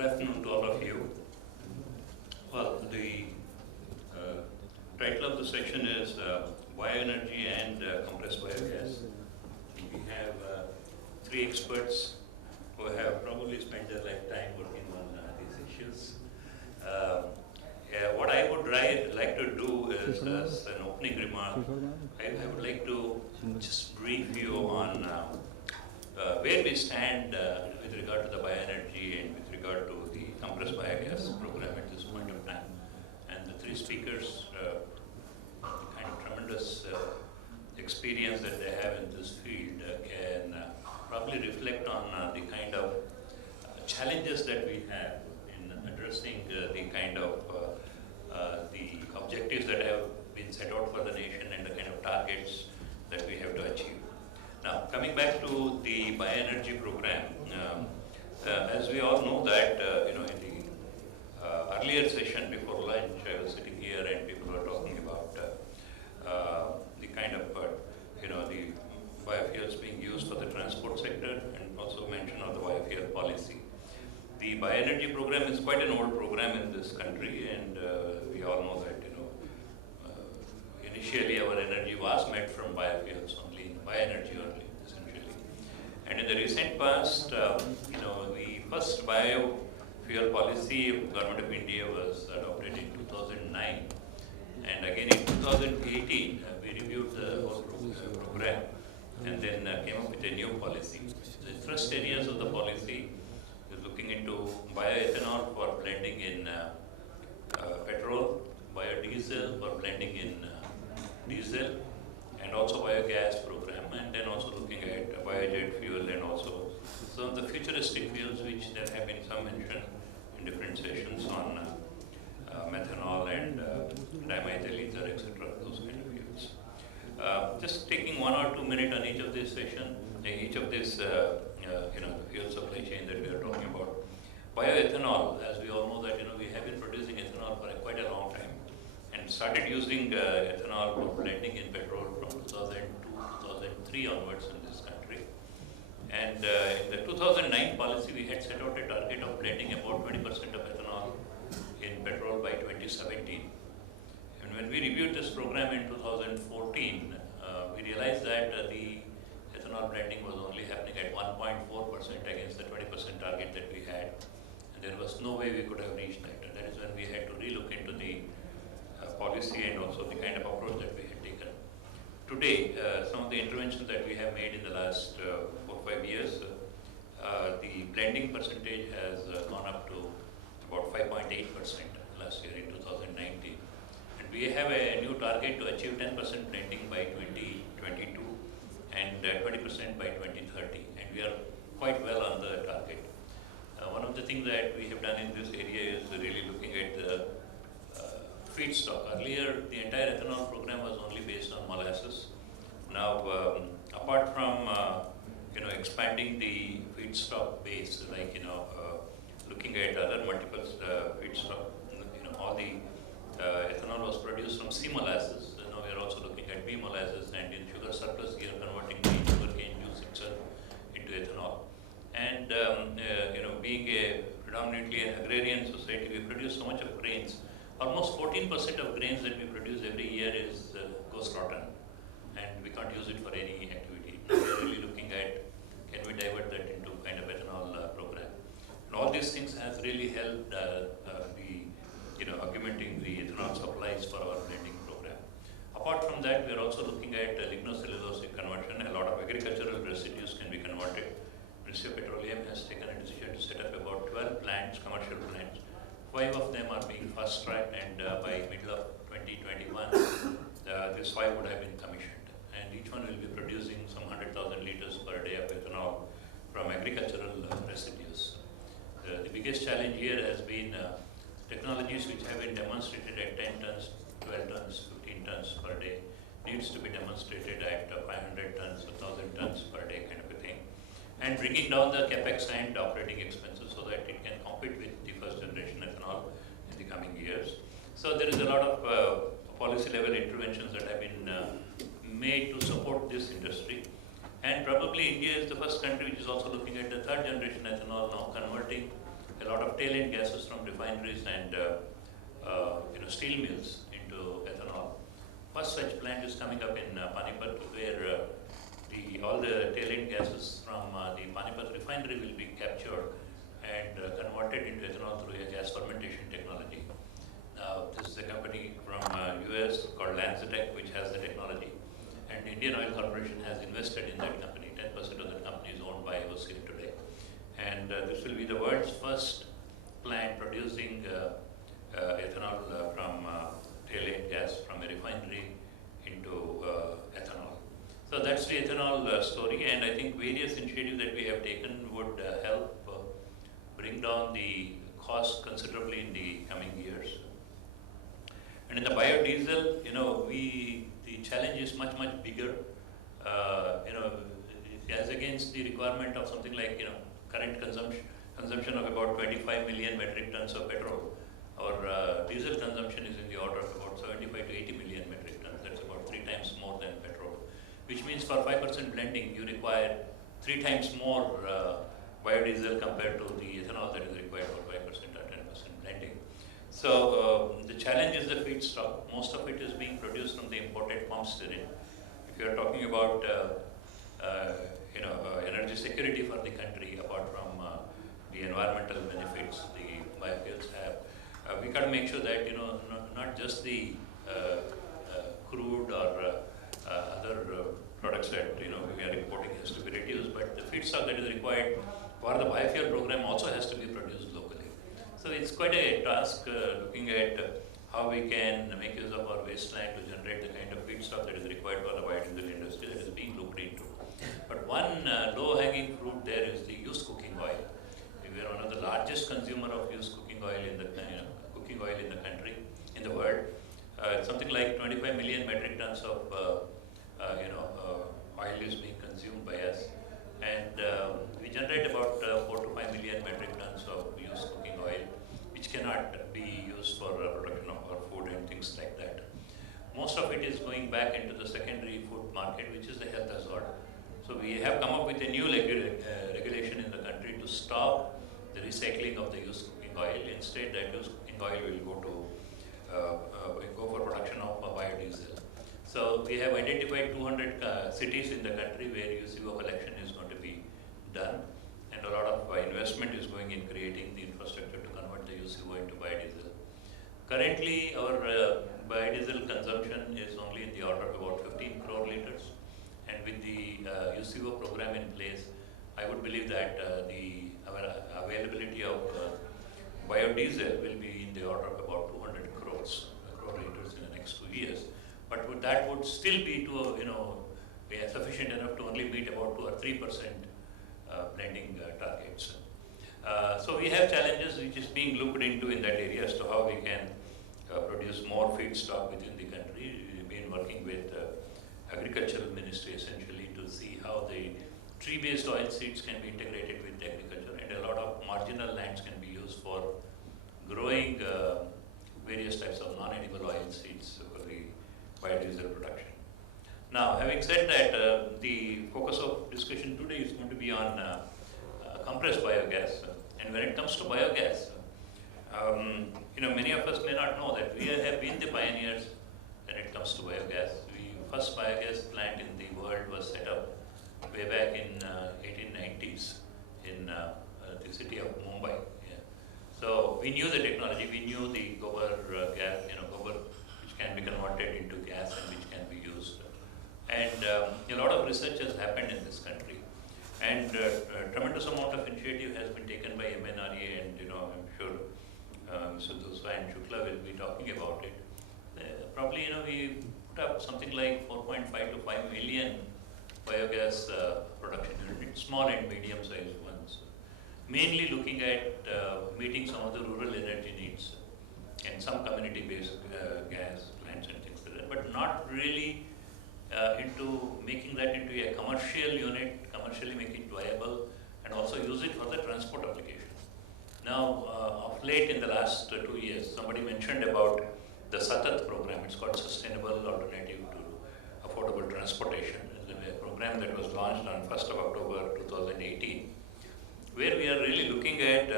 Good afternoon to all of you. Well, the title of the session is Bioenergy and Compressed Biogas. We have three experts who have probably spent their lifetime working on these issues. What I would like to do is, as an opening remark, I would like to just brief you on where we stand with regard to the bioenergy and with regard to the compressed biogas program at this point of time. And the three speakers, kind of tremendous experience that they have in this field can probably reflect on the kind of challenges that we have in addressing the kind of the objectives that have been set out for the nation and the kind of targets that we have to achieve. Now, coming back to the bioenergy program, as we all know that, in the earlier session before lunch, I was sitting here and people were talking about the kind of, the biofuels being used for the transport sector and also mention of the biofuel policy. The bioenergy program is quite an old program in this country, and we all know that, initially our energy was made from biofuels only, bioenergy only, essentially. And in the recent past, the first biofuel policy of Government of India was adopted in 2009. And again in 2018, we reviewed the whole program and then came up with a new policy. The first areas of the policy is looking into bioethanol for blending in petrol, biodiesel for blending in diesel, and also biogas program, and then also looking at biojet fuel and also some of the futuristic fuels which there have been some mention in different sessions on methanol and dimethyl ether, etc., those kind of fuels. Just taking 1 or 2 minutes on each of this session, each of this the fuel supply chain that we are talking about. Bioethanol, as we all know that we have been producing ethanol for quite a long time and started using ethanol for blending in petrol from 2002, 2003 onwards in this country. And in the 2009 policy, we had set out a target of blending about 20% of ethanol in petrol by 2017. And when we reviewed this program in 2014, we realized that the ethanol blending was only happening at 1.4% against the 20% target that we had. And there was no way we could have reached that. And that is when we had to relook into the policy and also the kind of approach that we had taken. Today, some of the interventions that we have made in the last 4 or 5 years, the blending percentage has gone up to about 5.8% last year in 2019. And we have a new target to achieve 10% blending by 2022 and 20% by 2030. And we are quite well on the target. One of the things that we have done in this area is really looking at the feedstock. Earlier, the entire ethanol program was only based on molasses. Now, apart from expanding the feedstock base, like looking at other multiple feedstock, all the ethanol was produced from C molasses. Now we are also looking at B molasses, and in sugar surplus, we are converting the sugarcane juice itself into ethanol. And being a predominantly an agrarian society, we produce so much of grains. Almost 14% of grains that we produce every year goes rotten, and we can't use it for any activity. Now we are really looking at can we divert that into kind of ethanol program. And all these things has really helped augmenting the ethanol supplies for our blending program. Apart from that, we are also looking at lignocellulosic conversion. A lot of agricultural residues can be converted. Petroleum has taken a decision to set up about 12 plants, commercial plants. 5 of them are being fast-tracked, and by middle of 2021, this 5 would have been commissioned. And each one will be producing some 100,000 liters per day of ethanol from agricultural residues. The biggest challenge here has been technologies which have been demonstrated at 10 tons, 12 tons, 15 tons per day needs to be demonstrated at 500 tons, 1,000 tons per day kind of a thing. And bringing down the capex and operating expenses so that it can compete with the first generation ethanol in the coming years. So there is a lot of policy level interventions that have been made to support this industry. And probably India is the first country which is also looking at the third generation ethanol now, converting a lot of tail end gases from refineries and steel mills into ethanol. First such plant is coming up in Panipat, where all the tail end gases from the Panipat refinery will be captured and converted into ethanol through a gas fermentation technology. This is a company from US called Lanzatech, which has the technology, and Indian Oil Corporation has invested in that company. 10% of the company is owned by OCL today, and this will be the world's first plant producing ethanol from tail end gas from a refinery into ethanol. So that's the ethanol story, and I think various initiatives that we have taken would help bring down the cost considerably in the coming years. And in the biodiesel, the challenge is much bigger. As against the requirement of something like current consumption of about 25 million metric tons of petrol. Our diesel consumption is in the order of about 75 to 80 million metric tons. That's about 3 times more than petrol. Which means for 5% blending, you require 3 times more biodiesel compared to the ethanol that is required for 5% or 10% blending. So the challenge is the feedstock. Most of it is being produced from the imported palm stearin. If you are talking about energy security for the country, apart from the environmental benefits the biofuels have, we got to make sure that not just the crude or other products that we are importing has to be reduced, but the feedstock that is required for the biofuel program also has to be produced locally. So it's quite a task looking at how we can make use of our wasteland to generate the kind of feedstock that is required for the biodiesel industry that is being looked into. But one low-hanging fruit there is the used cooking oil. We are one of the largest consumer of used cooking oil in the country, in the world. Something like 25 million metric tons of oil is being consumed by us, and we generate about 4 to 5 million metric tons of used cooking oil, which cannot be used for production of our food and things like that. Most of it is going back into the secondary food market, which is the health hazard. So we have come up with a new regulation in the country to stop the recycling of the used cooking oil. Instead, that used cooking oil will go for production of biodiesel. So we have identified 200 cities in the country where UCO collection is going to be done, and a lot of investment is going in creating the infrastructure to convert the UCO into biodiesel. Currently, our biodiesel consumption is only in the order of about 15 crore liters, and with the UCO program in place, I would believe that our availability of biodiesel will be in the order of about 200 crore liters in the next 2 years. But that would still be sufficient enough to only meet about 2 or 3% blending targets. So we have challenges which is being looked into in that area as to how we can produce more feedstock within the country. We've been working with Agricultural Ministry essentially to see how the tree-based oil seeds can be integrated with agriculture, and a lot of marginal lands can be used for growing various types of non-edible oil seeds for the biodiesel production. Now, having said that, the focus of discussion today is going to be on compressed biogas. And when it comes to biogas, many of us may not know that we have been the pioneers when it comes to biogas. The first biogas plant in the world was set up way back in 1890s in the city of Mumbai. Yeah. So we knew the technology, we knew the gobar gas, gobar which can be converted into gas and which can be used. And a lot of research has happened in this country. And a tremendous amount of initiative has been taken by MNRA, and I'm sure Mr. Duswa and Shukla will be talking about it. Probably we put up something like 4.5 to 5 million biogas production units, small and medium sized ones, mainly looking at meeting some of the rural energy needs and some community based gas plants and things like that, but not really into making that into a commercial unit, commercially make it viable, and also use it for the transport application. Now, of late in the last 2 years, somebody mentioned about the SATAT program. It's called Sustainable Alternative to Affordable Transportation. It's a program that was launched on 1st of October 2018, where we are really looking at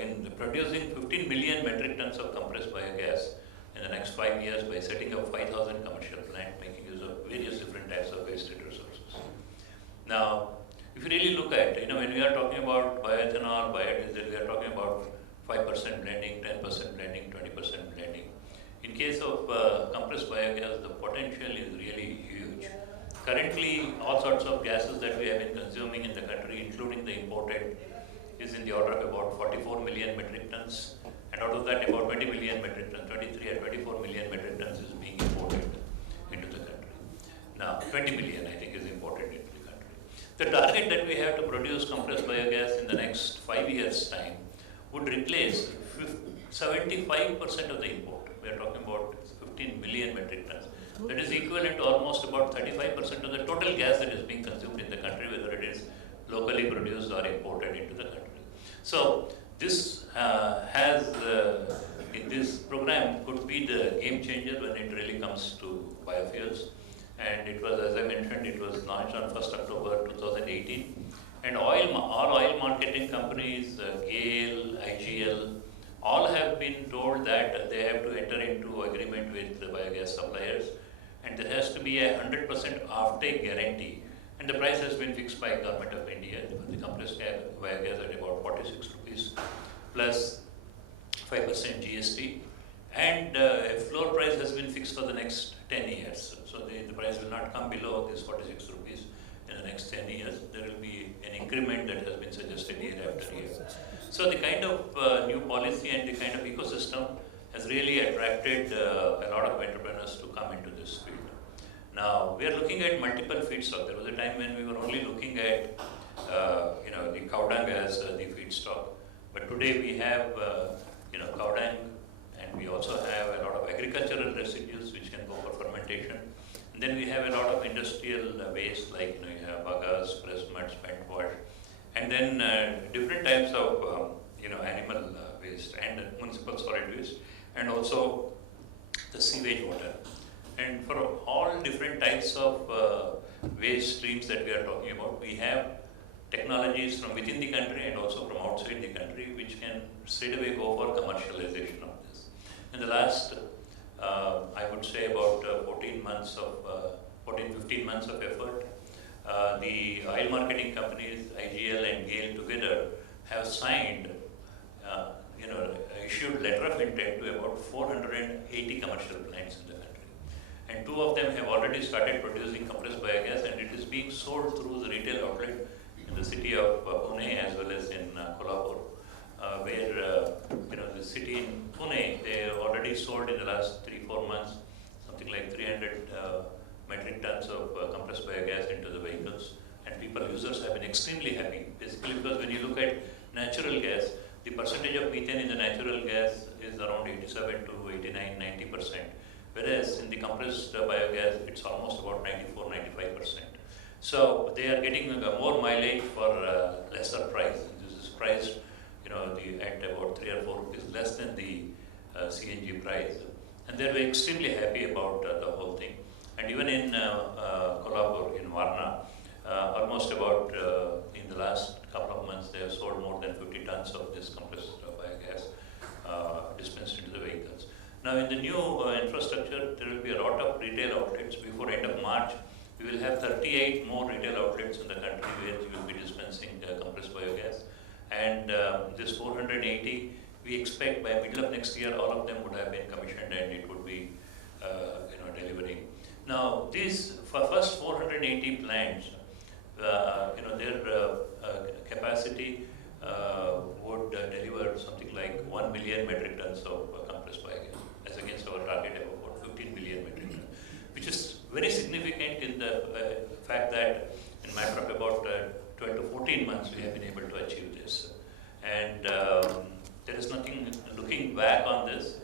in producing 15 million metric tons of compressed biogas in the next 5 years by setting up 5,000 commercial plants making use of various different types of wasted resources. Now, if you really look at, when we are talking about bioethanol, biodiesel, we are talking about 5% blending, 10% blending, 20% blending. In case of compressed biogas, the potential is really huge. Currently, all sorts of gases that we have been consuming in the country, including the imported, is in the order of about 44 million metric tons. And out of that, about 20 million metric tons, 23 or 24 million metric tons is being imported into the country. Now, 20 million, I think, is imported into the country. The target that we have to produce compressed biogas in the next 5 years' time would replace 75% of the import. We are talking about 15 million metric tons. That is equivalent to almost about 35% of the total gas that is being consumed in the country, whether it is locally produced or imported into the country. So this this program could be the game changer when it really comes to biofuels. And it was, as I mentioned, it was launched on 1st October 2018. And all oil marketing companies, GAIL, IGL, all have been told that they have to enter into agreement with the biogas suppliers, and there has to be a 100% offtake guarantee. And the price has been fixed by Government of India for the compressed biogas at about 46 rupees plus 5% GST. And a floor price has been fixed for the next 10 years. So the price will not come below this 46 rupees in the next 10 years. There will be an increment that has been suggested year after year. So the kind of new policy and the kind of ecosystem has really attracted a lot of entrepreneurs to come into this field. Now, we are looking at multiple feedstock. There was a time when we were only looking at the cow dung as the feedstock. But today we have cow dung, and we also have a lot of agricultural residues which can go for fermentation. And then we have a lot of industrial waste, like you have bagas, press mud, spent wash, and then different types of animal waste and municipal solid waste, and also the sewage water. And for all different types of waste streams that we are talking about, we have technologies from within the country and also from outside the country which can straight away go for commercialization of this. In the last, I would say about 15 months of effort, the oil marketing companies, IGL and GAIL together, have signed, issued letter of intent to about 480 commercial plants in the country. And 2 of them have already started producing compressed biogas, and it is being sold through the retail outlet in the city of Pune as well as in Kolhapur, where the city in Pune, they have already sold in the last 3-4 months something like 300 metric tons of compressed biogas into the vehicles, and users have been extremely happy, basically because when you look at natural gas, the percentage of methane in the natural gas is around 87 to 89, 90%. Whereas in the compressed biogas, it's almost about 94, 95%. So they are getting more mileage for lesser price. This is priced, at about 3 or 4 rupees less than the CNG price. And they were extremely happy about the whole thing. And even in Kolhapur, in Varna, almost about in the last couple of months, they have sold more than 50 tons of this compressed biogas dispensed into the vehicles. Now, in the new infrastructure, there will be a lot of retail outlets. Before end of March, we will have 38 more retail outlets in the country where we will be dispensing compressed biogas. And this 480, we expect by middle of next year, all of them would have been commissioned and it would be, delivering. Now, these first 480 plants, their capacity would deliver something like 1 million metric tons of compressed biogas, as against our target of about 15 million metric tons, which is very significant in the fact that in a matter of about 12 to 14 months, we have been able to achieve this. And there is nothing looking back on this.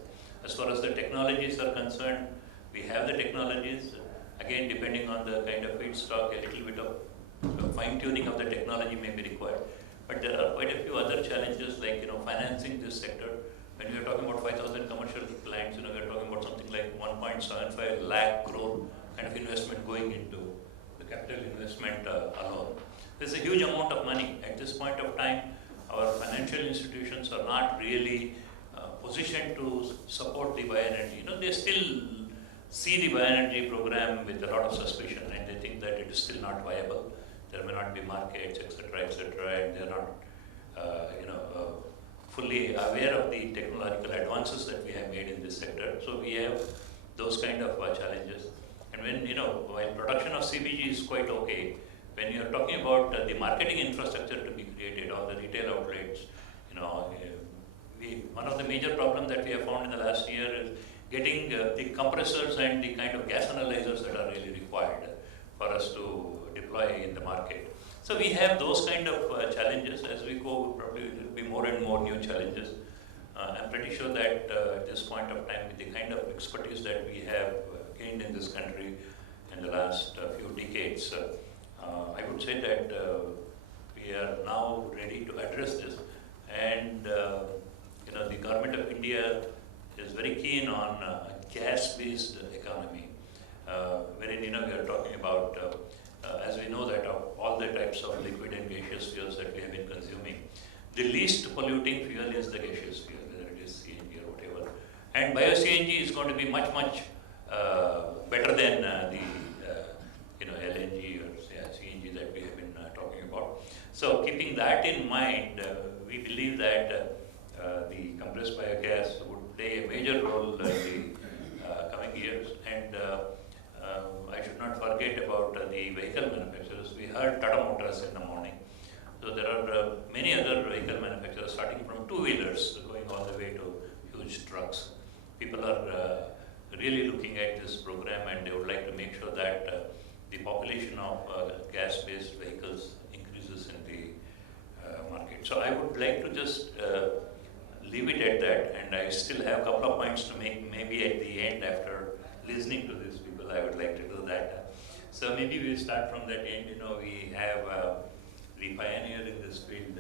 As far as the technologies are concerned, we have the technologies. Again, depending on the kind of feedstock, a little bit of fine-tuning of the technology may be required. But there are quite a few other challenges, like financing this sector. When we are talking about 5,000 commercial plants, we are talking about something like 1.75 lakh crore kind of investment going into the capital investment alone. There's a huge amount of money. At this point of time, our financial institutions are not really positioned to support the bioenergy. They still see the bioenergy program with a lot of suspicion, and they think that it is still not viable. There may not be markets, etc., and they are not, fully aware of the technological advances that we have made in this sector. So we have those kind of challenges. And when, while production of CBG is quite okay, when you're talking about the marketing infrastructure to be created, all the retail outlets, one of the major problems that we have found in the last year is getting the compressors and the kind of gas analyzers that are really required for us to deploy in the market. So we have those kind of challenges. As we go, probably there will be more and more new challenges. I'm pretty sure that at this point of time, with the kind of expertise that we have gained in this country in the last few decades, I would say that we are now ready to address this. And the government of India is very keen on a gas-based economy, wherein we are talking about, as we know that of all the types of liquid and gaseous fuels that we have been consuming, the least polluting fuel is the gaseous fuel, whether it is CNG or whatever. And bio-CNG is going to be much, much better than the LNG or CNG that we have been talking about. So keeping that in mind, we believe that the compressed biogas would play a major role in the coming years. And I should not forget about the vehicle manufacturers. We heard Tata Motors in the morning. So there are many other vehicle manufacturers, starting from two-wheelers, going all the way to huge trucks. People are really looking at this program, and they would like to make sure that the population of gas-based vehicles increases in the market. So I would like to just leave it at that, and I still have a couple of points to make. Maybe at the end, after listening to these people, I would like to do that. So maybe we start from that end. We have the pioneer in this field,